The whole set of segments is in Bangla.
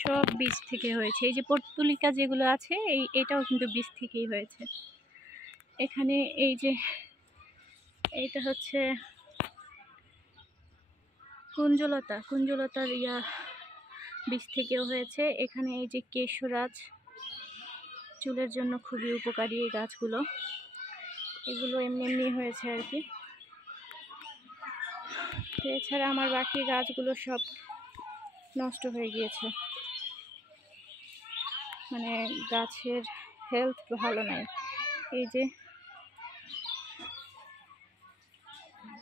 সব বীজ থেকে হয়েছে। এই যে পর্তুলিকা যেগুলো আছে এটাও কিন্তু বীজ থেকেই হয়েছে। এখানে এই যে এইটা হচ্ছে কুঞ্জলতার বীজ থেকেও হয়েছে। এখানে এই যে কেশরাজ, চুলের জন্য খুবই উপকারী এই গাছগুলো, এগুলো এমনি এমনি হয়েছে আর কি। তো এছাড়া আমার বাকি গাছগুলো সব নষ্ট হয়ে গিয়েছে, মানে গাছের হেলথ ভালো নাই। এই যে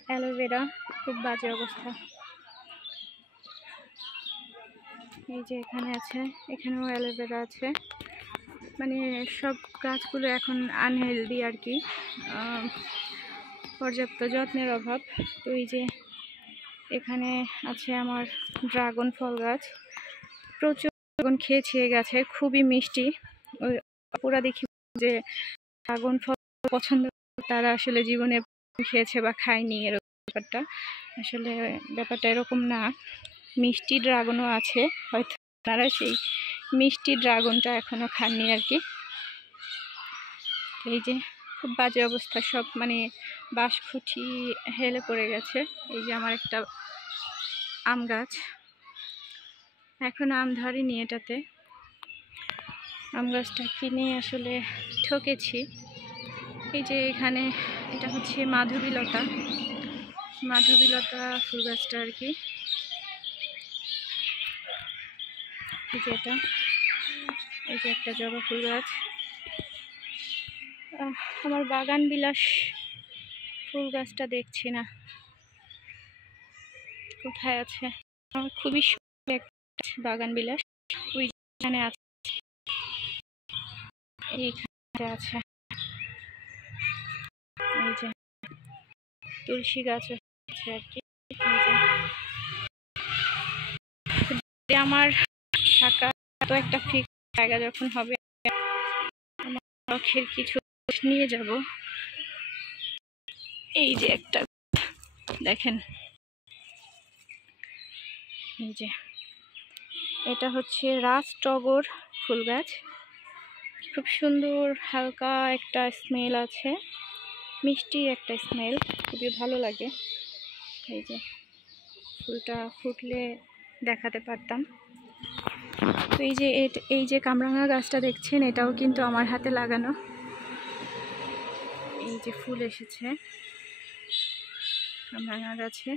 অ্যালোভেরা, খুব বাজে অবস্থা। এই যে এখানে আছে, এখানেও অ্যালোভেরা আছে। মানে সব গাছগুলো এখন আনহেলদি আর কি, পর্যাপ্ত যত্নের অভাব। তো এই যে এখানে আছে আমার ড্রাগন ফল গাছ, প্রচুর ড্রাগন খেয়েছি এই গাছে, খুবই মিষ্টি। ওই পুরা দেখি যে ড্রাগন ফল পছন্দ, তারা আসলে জীবনে খেয়েছে বা খায়নি এরকম ব্যাপারটা। আসলে ব্যাপারটা এরকম না, মিষ্টি ড্রাগনও আছে, হয়তো তারা সেই মিষ্টি ড্রাগনটা এখনো খাননি আর কি। এই যে খুব বাজে অবস্থা সব, মানে বাঁশখুঁটি হেলে পড়ে গেছে। এই যে আমার একটা আম গাছ, এখনো আম ধরেনি এটাতে। আম গাছটা কিনে আসলে ঠকেছি। এই যে এখানে এটা হচ্ছে মাধবীলতা ফুল গাছটা আর কি। এই যে এটা, এই যে একটা জবা ফুল গাছ। আমার বাগান বিলাস ফুল গাছটা দেখছি না, কোথায় আছে? আমার খুবই সুন্দর একটা বাগান বিলাস, ওইখানে আছে, এইখানে আছে। এই যে তুলসী গাছ আছে আর কি। আমার থাকা তো একটা ফিক্স জায়গা যখন হবে, আমার শখের কিছু নিয়ে যাব। এই যে একটা দেখেন, এই যে এটা হচ্ছে রাজটগর ফুল গাছ, খুব সুন্দর হালকা একটা স্মেল আছে, মিষ্টি একটা স্মেল, খুবই ভালো লাগে। এই যে ফুলটা ফুটলে দেখাতে পারতাম। তো এই যে কামরাঙা গাছটা দেখছেন, এটাও কিন্তু আমার হাতে লাগানো। এই যে ফুল এসেছে কামরাঙা গাছে,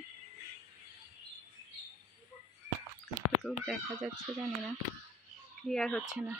কতটুকু দেখা যাচ্ছে জানি না, ক্লিয়ার হচ্ছে না।